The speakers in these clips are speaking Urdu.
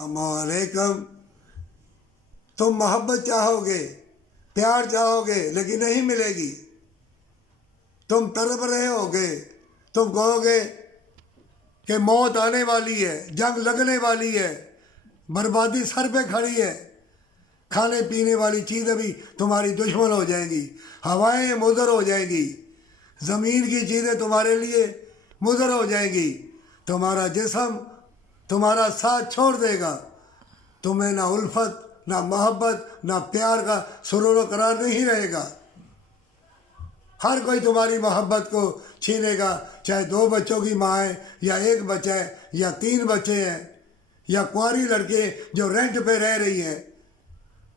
السلام علیکم. تم محبت چاہو گے، پیار چاہو گے، لیکن نہیں ملے گی. تم تڑپ رہے ہوگے، تم کہو گے کہ موت آنے والی ہے، جنگ لگنے والی ہے، بربادی سر پہ کھڑی ہے. کھانے پینے والی چیزیں بھی تمہاری دشمن ہو جائیں گی، ہوائیں مضر ہو جائیں گی، زمین کی چیزیں تمہارے لیے مضر ہو جائیں گی. تمہارا جسم تمہارا ساتھ چھوڑ دے گا. تمہیں نہ الفت، نہ محبت، نہ پیار کا سرور و قرار نہیں رہے گا. ہر کوئی تمہاری محبت کو چھینے گا، چاہے 2 بچوں کی ماں ہے، یا 1 بچہ ہے، یا 3 بچے ہیں، یا کنواری لڑکے جو رینٹ پہ رہ رہی ہیں.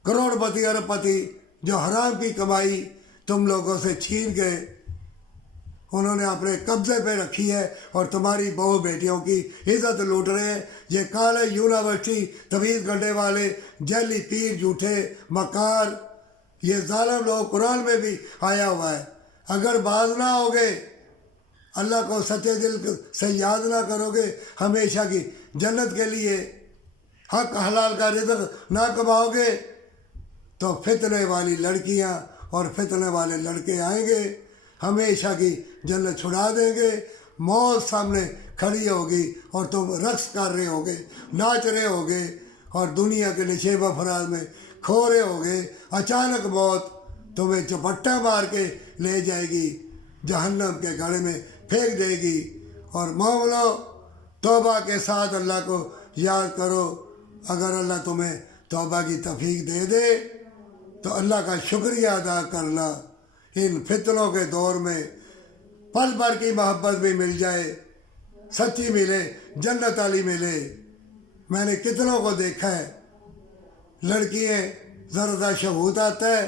کروڑ پتی ارب پتی جو حرام کی کمائی تم لوگوں سے چھین کے انہوں نے اپنے قبضے پہ رکھی ہے، اور تمہاری بہو بیٹیوں کی عزت لوٹ رہے ہیں. یہ کالج یونیورسٹی طویل گڈھے والے جعلی پیر جھوٹے مکار، یہ ظالم لوگ قرآن میں بھی آیا ہوا ہے. اگر باز نہ ہوگے، اللہ کو سچے دل سے یاد نہ کرو گے، ہمیشہ کی جنت کے لیے حق حلال کا رزق نہ کماؤ گے، تو فتنے والی لڑکیاں اور فتنے والے لڑکے آئیں گے، ہمیشہ کی جنت چھڑا دیں گے. موت سامنے کھڑی ہوگی اور تم رقص کر رہے ہوگے، ناچ رہے ہوگے، اور دنیا کے نشیب افراز میں کھو رہے ہوگے. اچانک موت تمہیں چپٹا مار کے لے جائے گی، جہنم کے گڑھے میں پھینک دے گی. اور مومنو، توبہ کے ساتھ اللہ کو یاد کرو. اگر اللہ تمہیں توبہ کی توفیق دے دے تو اللہ کا شکریہ ادا کرنا. ان فتنوں کے دور میں پل بھر کی محبت بھی مل جائے، سچی ملے، جنت والی ملے. میں نے کتنوں کو دیکھا ہے، لڑکیاں ذرا شبوت آتا ہے،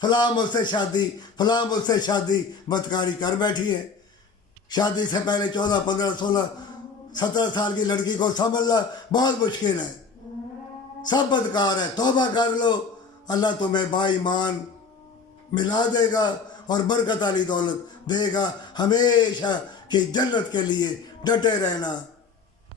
فلاں مجھ سے شادی، فلاں مجھ سے شادی، بدکاری کر بیٹھی ہے. شادی سے پہلے 14 15 16 17 سال کی لڑکی کو سنبھلنا بہت مشکل ہے. سب بدکار ہے. توبہ کر لو، اللہ تمہیں با ایمان ملا دے گا اور برکت والی دولت دے گا. ہمیشہ کی جنت کے لیے ڈٹے رہنا.